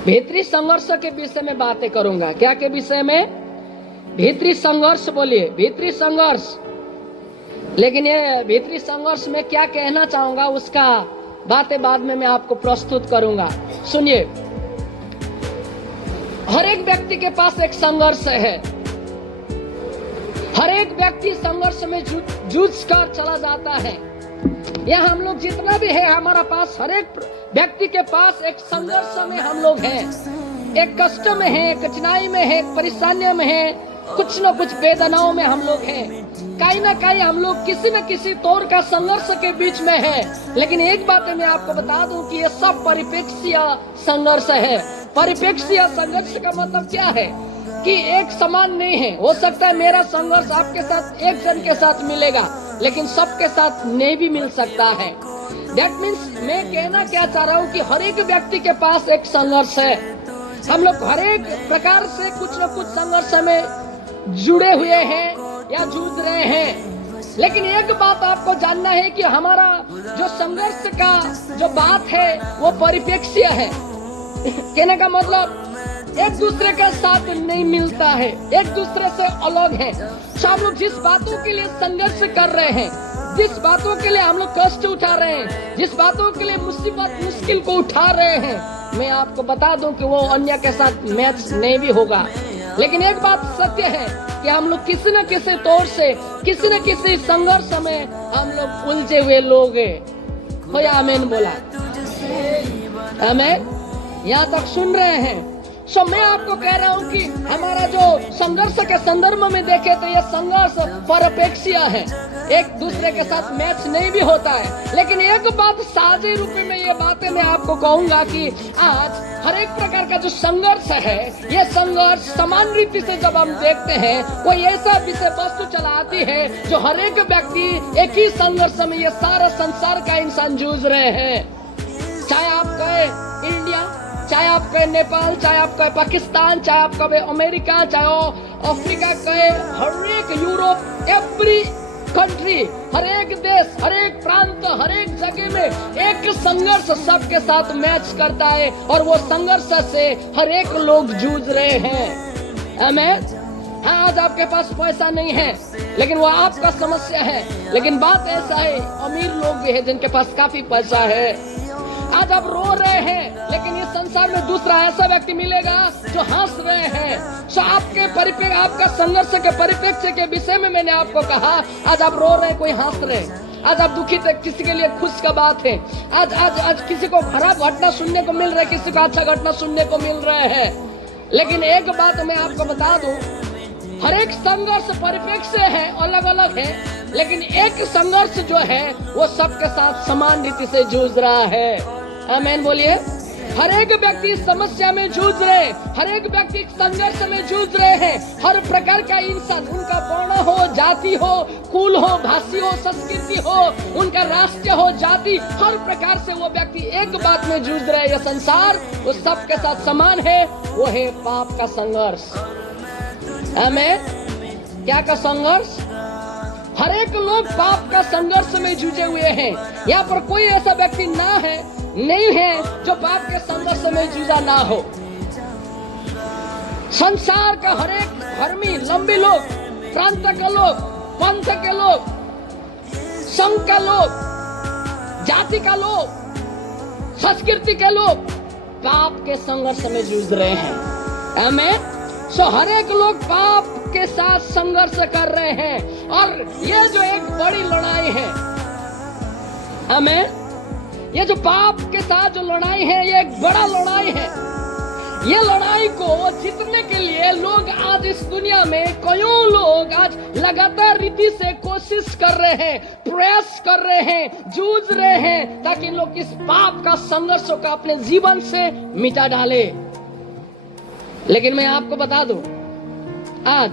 भीतरी संघर्ष के विषय में बातें करूंगा। क्या के विषय में? भीतरी संघर्ष। बोलिए भीतरी संघर्ष। लेकिन ये भीतरी संघर्ष में क्या कहना चाहूंगा उसका बातें बाद में मैं आपको प्रस्तुत करूंगा। सुनिए, हर एक व्यक्ति के पास एक संघर्ष है। हर एक व्यक्ति संघर्ष में जूझ कर चला जाता है। यह हम लोग जितना भी है हमारा पास, हर एक व्यक्ति के पास एक संघर्ष में हम लोग हैं। एक कष्ट में है, एक कठिनाई में है, एक परेशानियों में है, कुछ न कुछ वेदनाओं में हम लोग हैं। कहीं ना कहीं हम लोग किसी न किसी तौर का संघर्ष के बीच में है। लेकिन एक बात मैं आपको बता दूं कि ये सब परिप्रेक्ष्य संघर्ष है। परिप्रेक्ष्य संघर्ष का मतलब क्या है कि एक समान नहीं है। हो सकता है मेरा संघर्ष आपके साथ एक जन के साथ मिलेगा, लेकिन सबके साथ नहीं भी मिल सकता है। That means मैं कहना क्या चाह रहा हूँ कि हर एक व्यक्ति के पास एक संघर्ष है। हम लोग हर एक प्रकार से कुछ न कुछ संघर्ष में जुड़े हुए हैं या जूझ रहे हैं। लेकिन एक बात आपको जानना है कि हमारा जो संघर्ष का जो बात है वो परिप्रेक्ष्य है। कहने का मतलब एक दूसरे के साथ नहीं मिलता है, एक दूसरे से अलग है। हम लोग जिस बातों के लिए संघर्ष कर रहे हैं, जिस बातों के लिए हम लोग कष्ट उठा रहे हैं, जिस बातों के लिए मुसीबत मुश्किल को उठा रहे हैं, मैं आपको बता दूं कि वो अन्य के साथ मैच नहीं भी होगा। लेकिन एक बात सत्य है कि हम लोग किसी न किसी तौर से किसी न किसी संघर्ष में हम लोग उलझे हुए लोग हैं। कोई आमीन बोला? आमीन? यहाँ तक सुन रहे हैं? सो मैं आपको कह रहा हूँ कि हमारा जो संघर्ष के संदर्भ में देखे तो ये संघर्ष परिप्रेक्ष्य है, एक दूसरे के साथ मैच नहीं भी होता है। लेकिन एक बात साझे रूप में ये बातें मैं आपको कहूंगा कि आज हर एक प्रकार का जो संघर्ष है, ये संघर्ष समान रीति से जब हम देखते हैं, कोई ऐसा विषय वस्तु चलाती है जो हर एक व्यक्ति एक ही संघर्ष में ये सारा संसार का इंसान जूझ रहे हैं। चाहे आप कहे इंडिया, चाहे आप कहे नेपाल, चाहे आप कहे पाकिस्तान, चाहे आप कहे अमेरिका, चाहे अफ्रीका कहे, हर एक यूरोप, एवरी कंट्री, हर एक देश, हर एक प्रांत, हर एक जगह में एक संघर्ष सबके साथ मैच करता है और वो संघर्ष से हर एक लोग जूझ रहे हैं। आमीन? हाँ, आज आपके पास पैसा नहीं है, लेकिन वो आपका समस्या है। लेकिन बात ऐसा है, अमीर लोग भी है जिनके पास काफी पैसा है। आज आप रो रहे हैं, लेकिन इस संसार में दूसरा ऐसा व्यक्ति मिलेगा जो हंस रहे हैं। सो आपका संघर्ष के परिप्रेक्ष्य के विषय में मैंने आपको कहा, आज आप रो रहे हैं, कोई हंस रहे हैं। आज आप दुखी थे, किसी के लिए खुश का बात है। आज किसी को खराब घटना सुनने को मिल रहा है, किसी को अच्छा घटना सुनने को मिल रहा है। लेकिन एक बात मैं आपको बता दूं, हर एक संघर्ष परिप्रेक्ष्य है, अलग अलग है। लेकिन एक संघर्ष जो है वो सबके साथ समान रीति से जूझ रहा है। आमीन बोलिए। हर एक व्यक्ति समस्या में जूझ रहे, हर एक व्यक्ति संघर्ष में जूझ रहे हैं। हर प्रकार का इंसान, उनका वर्ण हो, जाति हो, कुल हो, भाषी हो, संस्कृति हो, उनका राष्ट्र हो, जाति, हर प्रकार से वो व्यक्ति एक बात में जूझ रहे हैं। यह संसार वो सबके साथ समान है, वो है पाप का संघर्ष। आमीन? क्या का संघर्ष? हर एक लोग पाप का संघर्ष में जूझे हुए हैं। यहाँ पर कोई ऐसा व्यक्ति नहीं है जो पाप के संघर्ष में जूझा ना हो। संसार का हर एक धर्मी, लंबी लोग, प्रांत के लोग, पंथ के लोग, संघ का लोग, जाति का लोग, संस्कृति के लोग पाप के संघर्ष में जूझ रहे हैं। आमीन? सो हर एक लोग पाप के साथ संघर्ष कर रहे हैं और ये जो एक बड़ी लड़ाई है, आमीन, ये जो पाप के साथ जो लड़ाई है, ये एक बड़ा लड़ाई है। ये लड़ाई को जीतने के लिए लोग आज इस दुनिया में कईयों लोग आज लगातार रीति से कोशिश कर रहे हैं, प्रयास कर रहे हैं, जूझ रहे हैं, ताकि लोग इस पाप का संघर्ष को अपने जीवन से मिटा डाले। लेकिन मैं आपको बता दूं, आज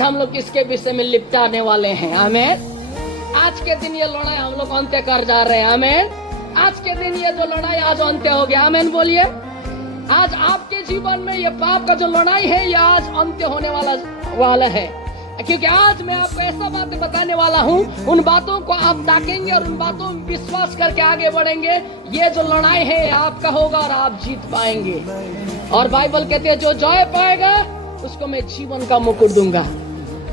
हम लोग किसके विषय में लिपटाने वाले हैं? आमीन? आज के दिन ये लड़ाई हम लोग अंत्य कर जा रहे हैं। आमीन? आज के दिन ये जो लड़ाई आज अंत्य हो गया। आमीन बोलिए। आज आपके जीवन में ये पाप का जो लड़ाई है, ये आज अंत्य होने वाला है। क्योंकि आज मैं आपको ऐसा बातें बताने वाला हूं, उन बातों को आप ताकेंगे और उन बातों में विश्वास करके आगे बढ़ेंगे। ये जो लड़ाई है आपका होगा और आप जीत पाएंगे। और बाइबल कहती है जो जय पाएगा उसको मैं जीवन का मुकुट दूंगा।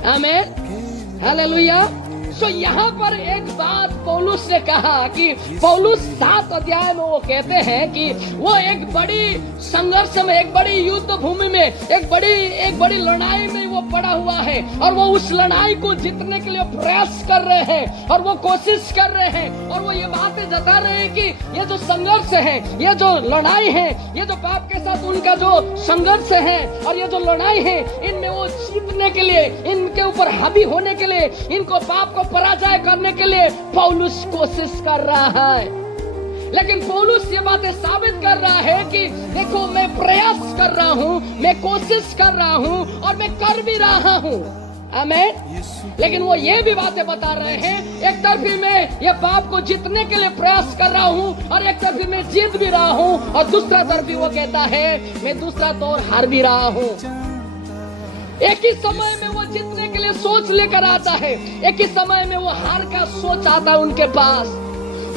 आमीन, हालेलुया। सो यहाँ पर एक बात पौलुस ने कहा कि पौलुस 7 अध्याय में वो कहते हैं कि वो एक बड़ी संघर्ष में, एक बड़ी युद्ध भूमि में, एक बड़ी लड़ाई में वो पड़ा हुआ है और वो उस लड़ाई को जीतने के लिए प्रयास कर रहे हैं और वो कोशिश कर रहे हैं और वो ये बातें जता रहे हैं कि ये जो संघर्ष है, ये जो लड़ाई है, ये जो पाप के साथ उनका जो संघर्ष है और ये जो लड़ाई है, इनमें वो जीतने के लिए, इनके ऊपर हावी होने के लिए, इनको पाप को पराजय करने के लिए पौलुस कोशिश कर रहा है। लेकिन पौलुस ये बातें साबित कर रहा है कि देखो मैं प्रयास कर रहा हूँ, मैं कोशिश कर रहा हूँ और मैं कर भी रहा हूँ। आमीन। लेकिन वो ये भी बातें बता रहे हैं, एक तरफ मैं ये पाप को जीतने के लिए प्रयास कर रहा हूँ और एक तरफ मैं जीत भी रहा हूँ और दूसरा तरफ वो कहता है मैं दूसरा तौर हार भी रहा हूँ। एक ही समय में वो जीतने के लिए सोच लेकर आता है, एक ही समय में वो हार का सोच आता है उनके पास।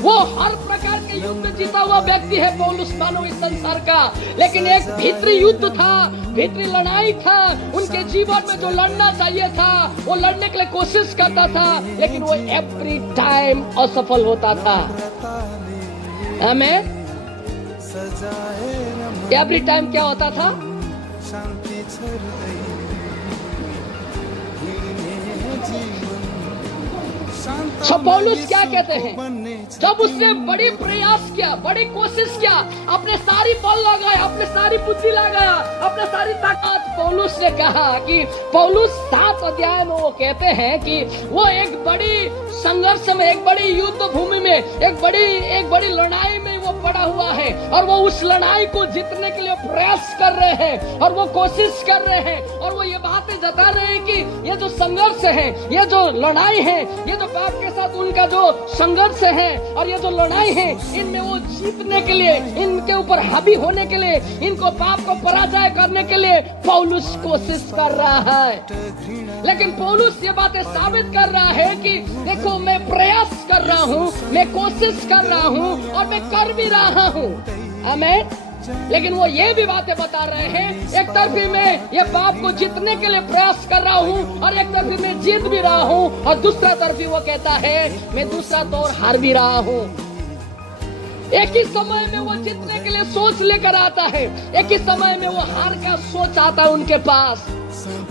वो हर प्रकार के युद्ध जीता हुआ व्यक्ति है पौलुस मानो इस संसार का, लेकिन एक भीतरी युद्ध था, भीतरी लड़ाई था। उनके जीवन में जो लड़ना चाहिए था वो लड़ने के लिए कोशिश करता था, लेकिन वो एवरी टाइम असफल होता था। आमीन। एवरी टाइम क्या होता था? पौलुस क्या कहते हैं? जब उसने बड़ी प्रयास किया, बड़ी कोशिश किया, अपने सारी बल लगाया, अपने सारी बुद्धि लगाया, अपने सारी ताकत, पौलुस ने कहा कि पौलुस 7 अध्याय में वो कहते हैं कि वो एक बड़ी संघर्ष में, एक बड़ी युद्ध भूमि में, एक बड़ी लड़ाई में वो पड़ा हुआ है और वो उस लड़ाई को जीतने के लिए प्रयास कर रहे हैं और वो कोशिश कर रहे हैं और वो ये बातें जता रहे हैं कि ये जो संघर्ष है, ये जो लड़ाई है, ये जो पाप के साथ उनका जो संघर्ष है और ये जो लड़ाई है, इनमें वो जीतने के लिए, इनके ऊपर हावी होने के लिए, इनको पाप को पराजय करने के लिए पौलुस कोशिश कर रहा है। लेकिन पौलुस ये बातें साबित कर रहा है कि देखो मैं प्रयास कर रहा हूँ, मैं कोशिश कर रहा हूँ और मैं कर भी रहा हूँ। आमीन। लेकिन वो ये भी बातें बता रहे हैं, एक तरफ मैं ये पाप को जीतने के लिए प्रयास कर रहा हूँ और एक तरफ मैं जीत भी रहा हूँ और दूसरा तरफ वो कहता है मैं दूसरा तौर हार भी रहा हूँ। एक ही समय में वो जीतने के लिए सोच लेकर आता है, एक ही समय में वो हार का सोच आता है उनके पास।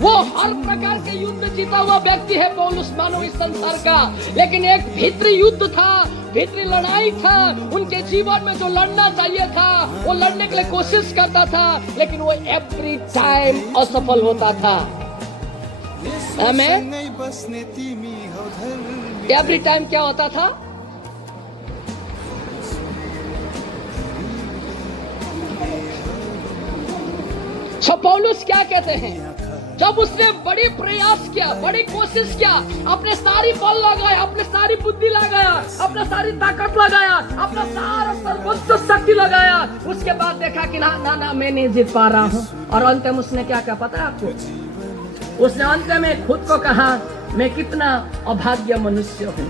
वो हर प्रकार के युद्ध जीता हुआ व्यक्ति है पौलुस मानो इस संसार का, लेकिन एक भीतरी युद्ध था, भीतरी लड़ाई था। उनके जीवन में जो लड़ना चाहिए था वो लड़ने के लिए कोशिश करता था, लेकिन वो एवरी टाइम असफल होता था। आमीन। एवरी टाइम क्या होता था? पौलुस क्या कहते हैं? जब उसने बड़ी प्रयास किया, बड़ी कोशिश किया, अपने सारी बल लगाया, अपने सारी बुद्धि लगाया, अपना सारी ताकत लगाया, अपना सारा सर्वोच्च शक्ति लगाया, उसके बाद देखा कि ना मैं नहीं जीत पा रहा हूँ। और अंत में उसने क्या कहा पता है आपको? उसने अंत में खुद को कहा मैं कितना अभाग्य मनुष्य हूँ।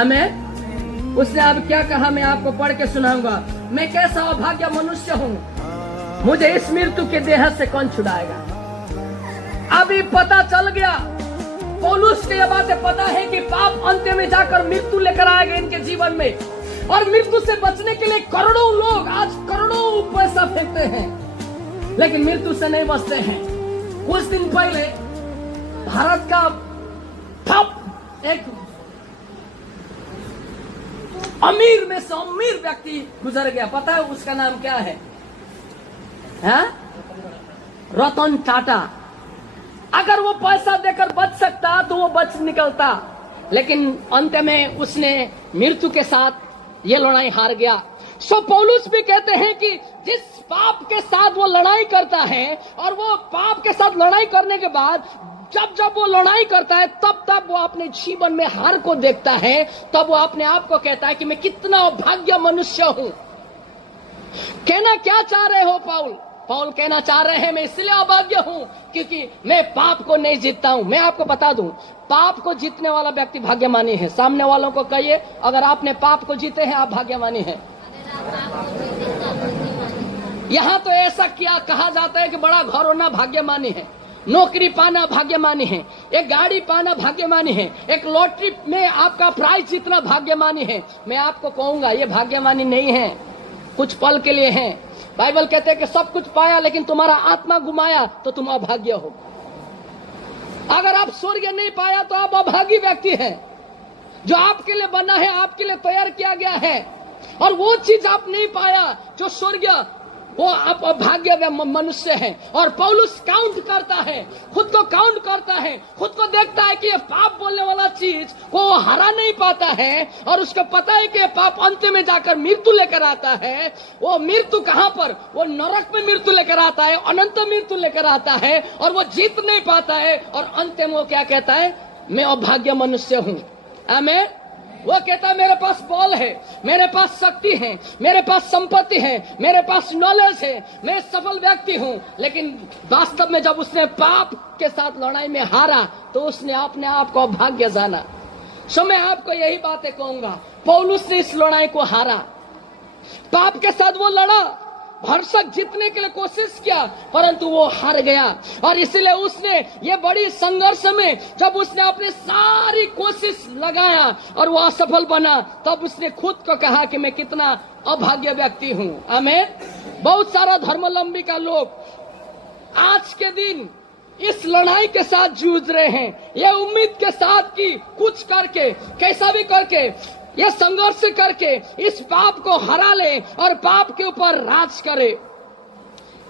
आमीन। उसने अब क्या कहा मैं आपको पढ़ के सुनाऊंगा। मैं कैसा अभाग्य मनुष्य हूँ, मुझे इस मृत्यु के देह से कौन छुड़ाएगा। अभी पता चल गया, पौलुस को यह बातें पता है कि पाप अंत में जाकर मृत्यु लेकर आएगा इनके जीवन में, और मृत्यु से बचने के लिए करोड़ों लोग आज करोड़ों पैसा फेंकते हैं, लेकिन मृत्यु से नहीं बचते हैं। कुछ दिन पहले भारत का टॉप एक अमीर में से अमीर व्यक्ति गुजर गया। पता है उसका नाम क्या है? रतन टाटा। अगर वो पैसा देकर बच सकता तो वो बच निकलता, लेकिन अंत में उसने मृत्यु के साथ ये लड़ाई हार गया। सो पौलुस भी कहते हैं कि जिस पाप के साथ वो लड़ाई करता है और वो पाप के साथ लड़ाई करने के बाद जब वो लड़ाई करता है तब वो अपने जीवन में हार को देखता है, तब वो अपने आप को कहता है कि मैं कितना अभाग्य मनुष्य हूं। कहना क्या चाह रहे हो पौल कहना चाह रहे हैं मैं इसलिए अभाग्य हूं क्योंकि मैं पाप को नहीं जीतता हूं। मैं आपको बता दूं, पाप को जीतने वाला व्यक्ति भाग्यमानी है। सामने वालों को कहिए, अगर आपने पाप को जीते हैं आप भाग्यमानी हैं। यहाँ तो ऐसा क्या कहा जाता है कि बड़ा घर होना भाग्यमानी है, नौकरी पाना भाग्यमानी है, एक गाड़ी पाना भाग्यमानी है, एक लॉटरी में आपका प्राइज जीतना भाग्यमानी है। मैं आपको कहूंगा ये भाग्यमानी नहीं है, कुछ पल के लिए है। बाइबल कहते हैं कि सब कुछ पाया लेकिन तुम्हारा आत्मा गुमाया तो तुम अभाग्य हो। अगर आप स्वर्ग नहीं पाया तो आप अभागी व्यक्ति हैं। जो आपके लिए बना है, आपके लिए तैयार किया गया है, और वो चीज आप नहीं पाया जो स्वर्ग, वो आप अभाग्य मनुष्य हैं। और पौलुस काउंट करता है, खुद को काउंट करता है, खुद को देखता है कि ये पाप बोलने वाला चीज को वो हरा नहीं पाता है, और उसको पता है कि पाप अंत में जाकर मृत्यु लेकर आता है। वो मृत्यु कहां पर, वो नरक में मृत्यु लेकर आता है, अनंत मृत्यु लेकर आता है, और वो जीत नहीं पाता है। और अंत में वो क्या कहता है, मैं अभाग्य मनुष्य हूं। आमीन। वो कहता है मेरे पास बल है, मेरे पास शक्ति है, मेरे पास संपत्ति है, मेरे पास नॉलेज है, मैं सफल व्यक्ति हूं। लेकिन वास्तव में जब उसने पाप के साथ लड़ाई में हारा तो उसने अपने आप को अभाग्य जाना। सो मैं आपको यही बातें कहूंगा, पौलुस ने इस लड़ाई को हारा, पाप के साथ वो लड़ा, भरसक जीतने के लिए कोशिश किया, परंतु वो हार गया। और इसलिए उसने ये बड़ी संघर्ष में जब उसने अपनी सारी कोशिश लगाया और वो असफल बना, तब उसने खुद को कहा कि मैं कितना अभाग्य व्यक्ति हूं। आमीन। बहुत सारा धर्मावलंबी का लोग आज के दिन इस लड़ाई के साथ जूझ रहे हैं, ये उम्मीद के साथ कि कुछ करके, कैसा भी करके, ये संघर्ष करके इस पाप को हरा ले और पाप के ऊपर राज करे।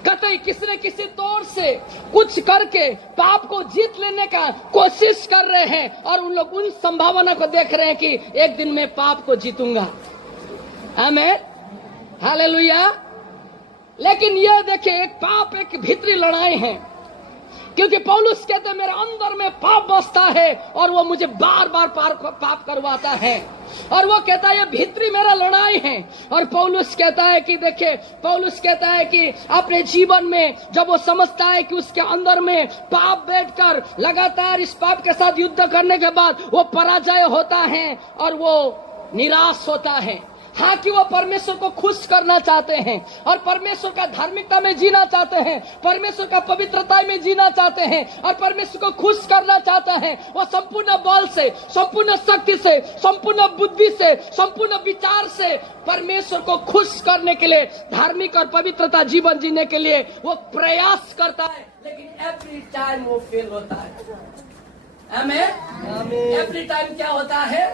कतई किसी न किसी तौर से कुछ करके पाप को जीत लेने का कोशिश कर रहे हैं, और उन लोग उन संभावना को देख रहे हैं कि एक दिन मैं पाप को जीतूंगा। आमीन, हालेलुया। लेकिन ये देखिए, एक पाप एक भीतरी लड़ाई है, क्योंकि पौलुस कहते हैं मेरे अंदर में पाप बसता है और वो मुझे बार बार पाप करवाता है। और वो कहता है ये भीतरी मेरा लड़ाई है। और पौलुस कहता है कि देखिए, पौलुस कहता है कि अपने जीवन में जब वो समझता है कि उसके अंदर में पाप बैठकर लगातार इस पाप के साथ युद्ध करने के बाद वो पराजय होता है और वो निराश होता है। हाँ, कि वो परमेश्वर को खुश करना चाहते हैं और परमेश्वर का धार्मिकता में जीना चाहते हैं, परमेश्वर का पवित्रता में जीना चाहते हैं और परमेश्वर को खुश करना चाहते हैं। वो संपूर्ण बल से, संपूर्ण शक्ति से, संपूर्ण बुद्धि से, संपूर्ण विचार से परमेश्वर को खुश करने के लिए, धार्मिक और पवित्रता जीवन जीने के लिए वो प्रयास करता है। लेकिन एवरी टाइम वो फेल होता है। आमीन। एवरी टाइम क्या होता है,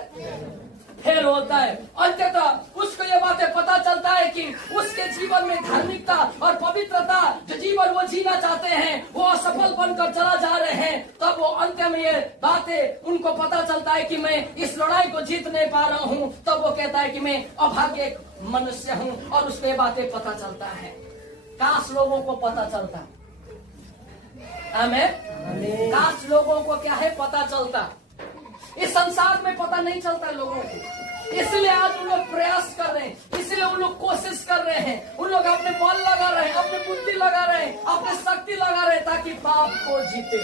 फेल होता है। अंततः उसको ये बातें पता चलता है कि उसके जीवन में धार्मिकता और पवित्रता जो जीवन वो जीना चाहते हैं वो असफल बनकर चला जा रहे हैं। तब वो अंत में ये बातें उनको पता चलता है कि मैं इस लड़ाई को जीत नहीं पा रहा हूँ। तब वो कहता है कि मैं अभाग्य मनुष्य हूँ, और उसको ये बातें पता चलता है। काश लोगों को पता चलता। आमीन। काश लोगों को क्या है, पता चलता। इस संसार में पता नहीं चलता लोगों को, इसलिए आज उन लोग प्रयास कर रहे हैं, इसलिए उन लोग कोशिश कर रहे हैं, उन लोग अपने बल लगा रहे हैं, अपने बुद्धि लगा रहे हैं, अपने शक्ति लगा रहे हैं ताकि पाप को जीते।